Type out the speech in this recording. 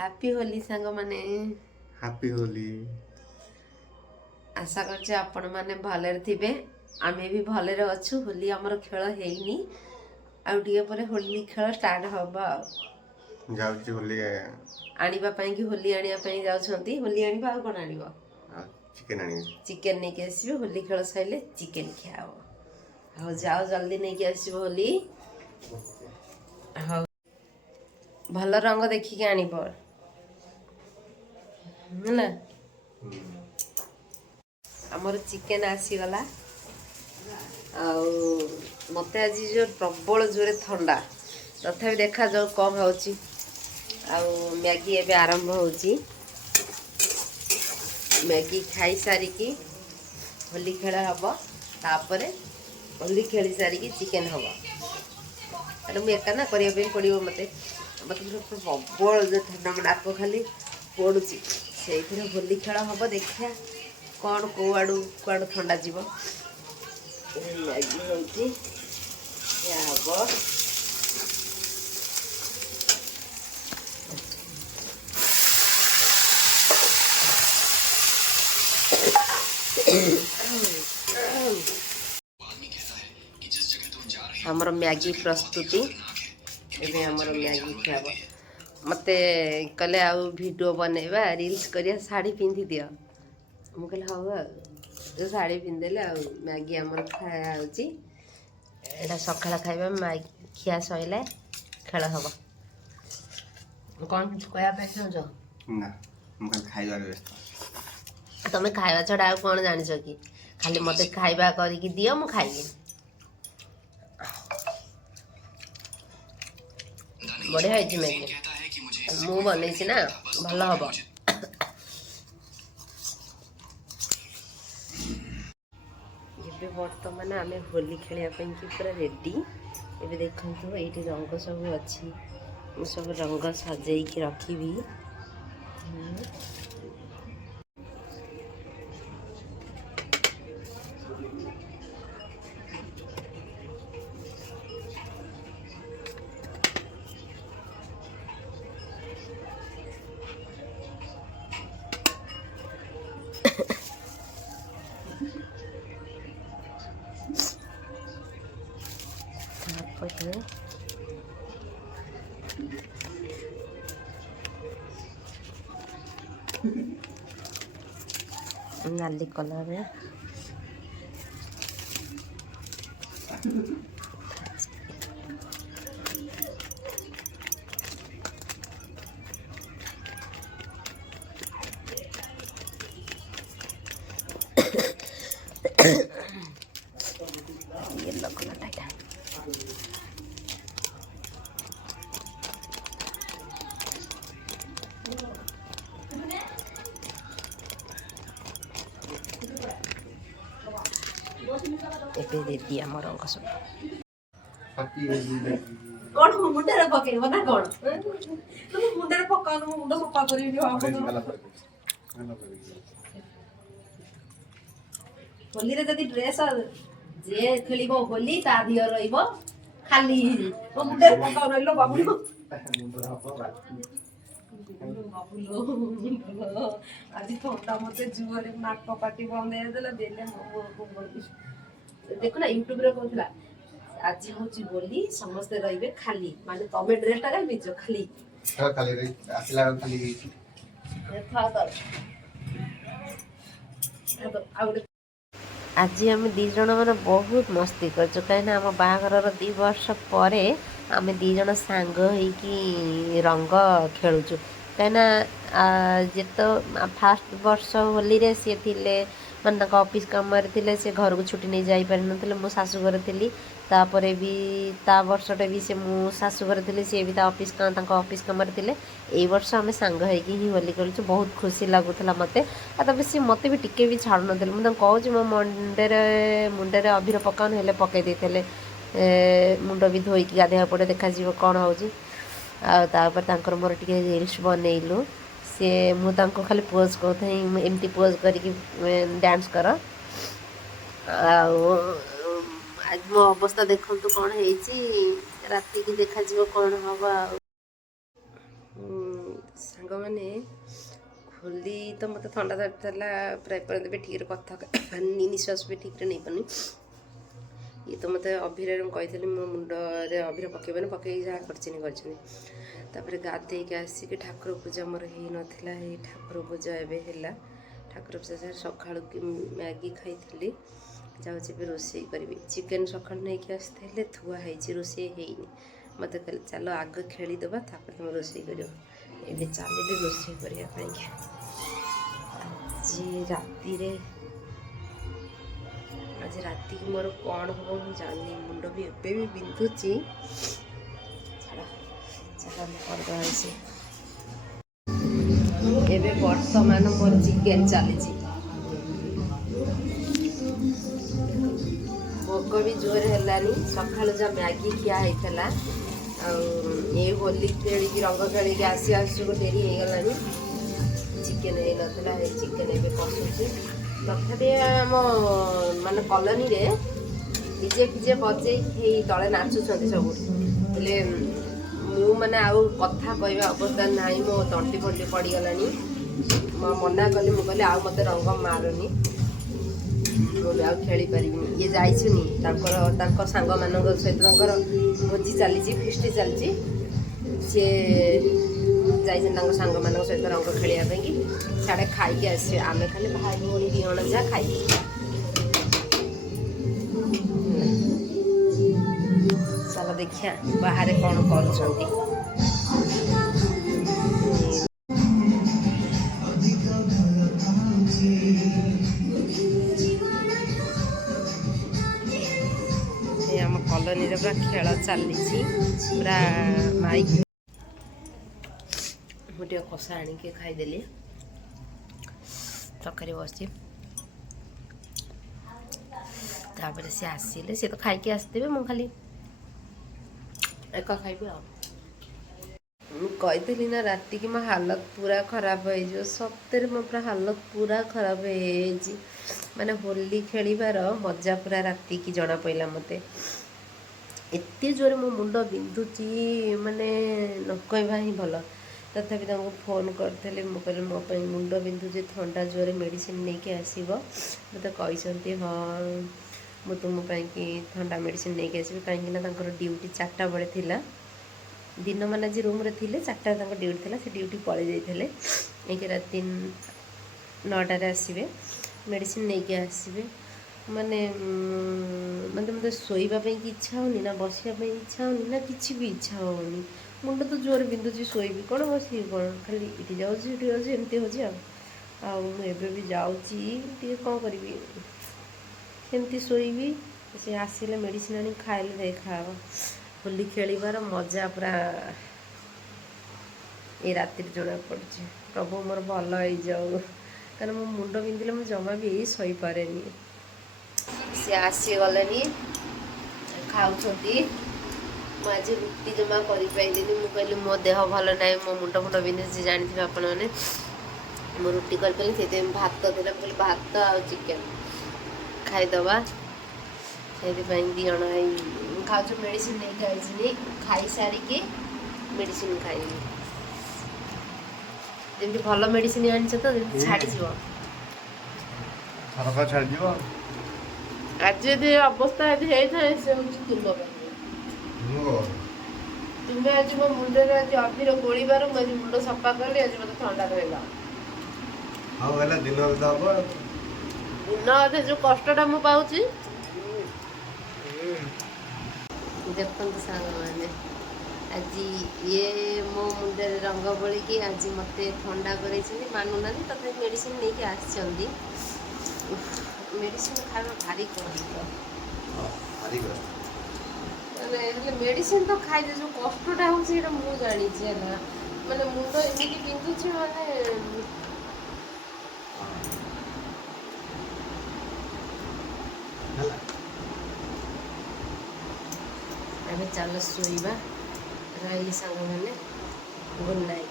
Happy Holi सांग माने happy Holi. आशा करछे आपण माने भले थिबे आमे भी भले अच्छु। होली हमर खेल हेइनी आउ टिके परे होली खेल स्टार्ट हबा जाउची होली आनिबा पई कि होली आनिया पई जाउछंती। होली आनिबा आ कोन आनिबा चिकन आनी चिकन नहीं के आसीबो। होली खेल सइले चिकन खाओ। हो जाओ जल्दी नहीं के आसीबो होली। हो भल रंग देखि के आनिबो ना। आमर चिकेन आसीगला मत आज जो प्रबल जोरे थंडा तथा देखा जाऊ कम होची। मैगी एबे आरंभ होची। मैगी खाई सारिकी होली खेल हम तापर होली खेली सारिकी चिकेन हम अरे मुझे एका ना करने पड़ो मत मत प्रबल जो ठंडा नाक खाली पड़ू से होली खेल हम देखिया कौन कौ आड़ू कुआड़ू ठंडा जीव मैगी होची हम हमर मैगी प्रस्तुति एबे हमर मैगी खाब मते कले आउ वीडियो बनेबा रील्स करिया साड़ी पिंधि दियो हम कहले हाँ जो साड़ी पिंधेले आ मैगी हमर खाया होची। एटा सकाळ खाइबा मैगी खिया सइले खेल हबो कौन कहया पे जो ना हम खाइबा व्यस्त तमे खाइबा छडा आ कोन जानिछ कि खाली मते खाइबा करी कि दियो मु खाइबी। बढ़िया है मैगी मु बनई ना भल हम ये बर्तमान आम होली खेलने पूरा रेडी। ये देखो ये रंग सब अच्छी सब रंग सजे रखी। नाली कलर येलो कलर टाइट एबे दे दिया मोर रंग सब कौन मुंडे पकेब ना कौन तुम मुंडे पकाउनु मुंड सफा करी होली रे जदी ड्रेस जे खेलिबो होली ता दियो रहिबो खाली ओ मुंडे पकाउनु लो बाबू आज थोड़ा मत जुआरे नाक पाटी बंद है देले देखो ना यूट्यूब रे कहला आज होची होली समस्त रहिबे खाली माने तमे ड्रेस टा मिच खाली खाली रे आसिला खाली था तो आउट आज आम दीज मैंने बहुत मस्ती कर कहीं आम बाहर 2 वर्ष पर आम दीज सांग होइकी रंग खेलुचु कहीं जे तो फास्ट वर्ष होली रे सी थिले माने ऑफिस काम थे से घर को छुट्टी नहीं जाई पारि नथिले मो शाशुघर थी तापर भी ता वर्षटे भी से मो शाशुघर थी सी भी ऑफिस ऑफिस काम थे यही वर्ष आम सांग होइकी ही होली खेलुचु बहुत खुशी लगुला मते तब सी मत भी टिके भी छाड़ू नथिले मुझे कहूँ मो मुंडे अबीर पकाउन हेले पकई देते मुंड भी धोईकी गाधेवा पड़े देखा कौन होपर मोर टे रिल्स बनइलु सी मुझे खाली पोज कहते एमती पोज करके डांस कर आज मो अवस्था देखु कौन है राति की देखा कौन हम सांग ସାଙ୍ଗମାନେ ହୋଲି ତ ମୋତେ ଥଣ୍ଡା ଧରିଥିଲା ପ୍ରାୟ ଏପର୍ଯ୍ୟନ୍ତ ବି ଠିକ୍ରେ କଥା କହିପାରୁନି, ନିଶ୍ୱାସ ବି ଠିକ୍ରେ ନେଇପାରୁନି। ଇଏ ତ ମୋତେ ଅଭିରରେ ମୁଁ କହିଥିଲି ମୋ ମୁଣ୍ଡରେ ଅଭିର ପକେଇବନି, ପକେଇକି ଯାହା କରିଛନ୍ତି। ତାପରେ ଗାଧେଇକି ଆସିକି ଠାକୁର ପୂଜା ମୋର ହେଇନଥିଲା, ଏଇ ଠାକୁର ପୂଜା ଏବେ ହେଲା। ଠାକୁର ପୂଜା ସକାଳୁ ମ୍ୟାଗି ଖାଇଥିଲି, ଯାଉଛି ଏବେ ରୋଷେଇ କରିବି। ଚିକେନ୍ ସକାଳୁ ନେଇକି ଆସିଥିଲେ, ଥୁଆ ହେଇଛି, ରୋଷେଇ ହେଇନି। ମୋତେ କହିଲେ ଚାଲ ଆଗ ଖେଳିଦେବା ତାପରେ ତୁମେ ରୋଷେଇ କରିବ। ଏବେ ଚାଲିଲି ରୋଷେଇ କରିବା ପାଇଁକି। ଆଜି ରାତିକି ମୋର କ'ଣ ହେବ ମୁଁ ଜାଣିନି, ମୁଣ୍ଡ ବି ଏବେ ବି ବିନ୍ଧୁଛି। ଚାଲ କରିଦେବା ରୋଷେଇ। ଏବେ ବର୍ତ୍ତମାନ ମୋର ଚିକେନ୍ ଚାଲିଛି। ଭୋକ ବି ଜୋରେ ହେଲାନି, ସକାଳୁ ଯାହା ମ୍ୟାଗି ଖିଆ ହେଇଥିଲା। ଆଉ ଏଇ ହୋଲି ଖେଳିକି ରଙ୍ଗ ଖେଳିକି ଆସୁ ଡେରି ହେଇଗଲାଣି। ଚିକେନ୍ ହେଇନଥିଲା, ଏଇ ଚିକେନ୍ ଏବେ କଷୁଛି। ତଥାପି ଆମ ମାନେ କଲୋନୀରେ ଡିଜେ ଫିଜେ ବଜେଇ ହେଇ ତଳେ ନାଚୁଛନ୍ତି ସବୁ, ହେଲେ ମୁଁ ମାନେ ଆଉ କଥା କହିବା ଅବସ୍ଥା ନାହିଁ, ମୋ ତଣ୍ଟି ଫଣ୍ଟି ପଡ଼ିଗଲାଣି। ମୁଁ ମନା କଲି, ମୁଁ କହିଲି ଆଉ ମୋତେ ରଙ୍ଗ ମାରୁନି, ମୁଁ ଆଉ ଖେଳିପାରିବିନି। ଇଏ ଯାଇଛୁନି ତାଙ୍କ ସାଙ୍ଗମାନଙ୍କ ସହିତ, ତାଙ୍କର ଭୋଜି ଚାଲିଛି, ଫିଷ୍ଟି ଚାଲିଛି। ସିଏ ଯାଇଛନ୍ତି ତାଙ୍କ ସାଙ୍ଗମାନଙ୍କ ସହିତ ରଙ୍ଗ ଖେଳିବା ପାଇଁକି, ସିଆଡ଼େ ଖାଇକି ଆସିବେ। ଆମେ ଖାଲି ଭାଇ ଭଉଣୀ 2 ଜଣ ଯାହା ଖାଇବୁ। ଚାଲ ଦେଖିଆ ବାହାରେ କ'ଣ କରୁଛନ୍ତି। ଆମ କଲୋନୀରେ ପୁରା ଖେଳ ଚାଲିଛି, ପୁରା ମାଇକ୍। ମୁଁ ଟିକେ କଷା ଆଣିକି ଖାଇଦେଲି, ତରକାରୀ ବସିଛି। ତାପରେ ସେ ଆସିଲେ, ସେ ତ ଖାଇକି ଆସିଥିବେ, ମୁଁ ଖାଲି ଏକା ଖାଇବି ଆଉ। ମୁଁ କହିଥିଲି ନା ରାତିକି ମୋ ହାଲତ ପୁରା ଖରାପ ହେଇଯିବ। ସତରେ ମୋ ପୁରା ହାଲତ ପୁରା ଖରାପ ହେଇଯାଇଛି। ମାନେ ହୋଲି ଖେଳିବାର ମଜା ପୁରା ରାତିକି ଜଣା ପଡ଼ିଲା ମୋତେ। ଏତେ ଜୋରେ ମୋ ମୁଣ୍ଡ ବିନ୍ଧୁଛି, ମାନେ ନ କହିବା ହିଁ ଭଲ। ତଥାପି ତାଙ୍କୁ ଫୋନ୍ କରିଥିଲି, ମୁଁ କହିଲି ମୋ ପାଇଁ ମୁଣ୍ଡ ବିନ୍ଧୁଛି, ଥଣ୍ଡା ଜୋରେ ମେଡ଼ିସିନ୍ ନେଇକି ଆସିବ। ମୋତେ କହିଛନ୍ତି ହଁ ମୁଁ ତୁମ ପାଇଁକି ଥଣ୍ଡା ମେଡ଼ିସିନ୍ ନେଇକି ଆସିବି। କାହିଁକିନା ତାଙ୍କର ଡ୍ୟୁଟି 4ଟା ବେଳେ ଥିଲା। ଦିନମାନ ଆଜି ରୁମ୍ରେ ଥିଲେ, 4ଟାରେ ତାଙ୍କ ଡ୍ୟୁଟି ଥିଲା, ସେ ଡ୍ୟୁଟି ପଳେଇ ଯାଇଥିଲେ। ଏଇକି ରାତି 9ଟାରେ ଆସିବେ, ମେଡ଼ିସିନ୍ ନେଇକି ଆସିବେ। ମାନେ ମୋତେ ଶୋଇବା ପାଇଁକି ଇଚ୍ଛା ହେଉନି, ନା ବସିବା ପାଇଁ ଇଚ୍ଛା ହେଉନି, ନା କିଛି ବି ଇଚ୍ଛା ହେଉନି। ମୁଣ୍ଡ ତ ଜୋରେ ବିନ୍ଧୁଛି, ଶୋଇବି କ'ଣ ବସିବି କ'ଣ, ଖାଲି ଏଠି ଯାଉଛି ସେଠି ଯାଉଛି, ଏମିତି ହେଉଛି ଆଉ ମୁଁ ଏବେ ବି ଯାଉଛି ଟିକେ କ'ଣ କରିବି, ସେମିତି ଶୋଇବି। ସେ ଆସିଲେ ମେଡ଼ିସିନ୍ ଆଣି ଖାଇଲେ ଦେଖାହେବ। ହୋଲି ଖେଳିବାର ମଜା ପୁରା ଏଇ ରାତିରେ ଜଣାପଡ଼ୁଛି। ପ୍ରଭୁ ମୋର ଭଲ ହେଇଯାଉ, କାରଣ ମୋ ମୁଣ୍ଡ ବିନ୍ଧିଲେ ମୁଁ ଜମା ବି ଶୋଇପାରେନି। ସେ ଆସିଗଲେଣି, ଖାଉଛନ୍ତି। ମୁଁ ଆଜି ରୁଟି ଜମା କରିପାରିଲିନି। ମୁଁ କହିଲି ମୋ ଦେହ ଭଲ ନାହିଁ, ମୋ ମୁଣ୍ଡ ବିନ୍ଧୁଛି, ଜାଣିଥିବେ ଆପଣମାନେ। ମୁଁ ରୁଟି କରିପାରିଲିନି, ସେଥିପାଇଁ ଭାତ ଥିଲା, ମୁଁ କହିଲି ଭାତ ଆଉ ଚିକେନ୍ ଖାଇଦେବା। ସେଇଥିପାଇଁ 2 ଜଣ ଖାଉଛୁ। ମେଡ଼ିସିନ୍ ନେଇକି ଆସିନି, ଖାଇସାରିକି ମେଡ଼ିସିନ୍ ଖାଇବି। ଯେମିତି ଭଲ ମେଡ଼ିସିନ୍ ଆଣିଛ ତ, ଯେମିତି ଛାଡ଼ିଯିବ। ଛାଡ଼ିଯିବ। ଆଜି ଯଦି ଅବସ୍ଥା ଆଜି ହେଇଥାଏ, ସେ ହେଉଛି ତୁମ ପାଇଁ। ତୁମେ ଆଜି ମୋ ମୁଣ୍ଡରେ ଆଜି ଅଭିର ଗୋଳିବାରୁ ମୁଁ ଆଜି ମୁଣ୍ଡ ସଫା କଲି, ଆଜି ମୋତେ ଥଣ୍ଡା ଧରିଲା। ହଉ ହେଲା, ଦିନ ଅଧେ ହବ। ଦିନ ଅଧେ ଯେଉଁ କଷ୍ଟଟା ମୁଁ ପାଉଛି। ଦେଖନ୍ତୁ ସାଙ୍ଗମାନେ, ଆଜି ଇଏ ମୋ ମୁଣ୍ଡରେ ରଙ୍ଗ ବୋଳିକି ଆଜି ମୋତେ ଥଣ୍ଡା କରେଇଛନ୍ତି, ମାନୁନାହାନ୍ତି। ତଥାପି ମେଡ଼ିସିନ୍ ନେଇକି ଆସିଛନ୍ତି। ମେଡ଼ିସିନ୍ ଖାଇବା ଭାରି କଷ୍ଟ, ମାନେ ହେଲେ ମେଡ଼ିସିନ୍ ତ ଖାଇଦେ, ଯେଉଁ କଷ୍ଟଟା ହେଉଛି ସେଇଟା ମୁଁ ଜାଣିଛି ହେଲା। ମାନେ ମୁଣ୍ଡ ଏମିତି ବିନ୍ଧୁଛି, ମାନେ ଏବେ ଚାଲ ଶୋଇବା। ରହିଲି ସାଙ୍ଗମାନେ, ଗୁଡ୍ ନାଇଟ୍।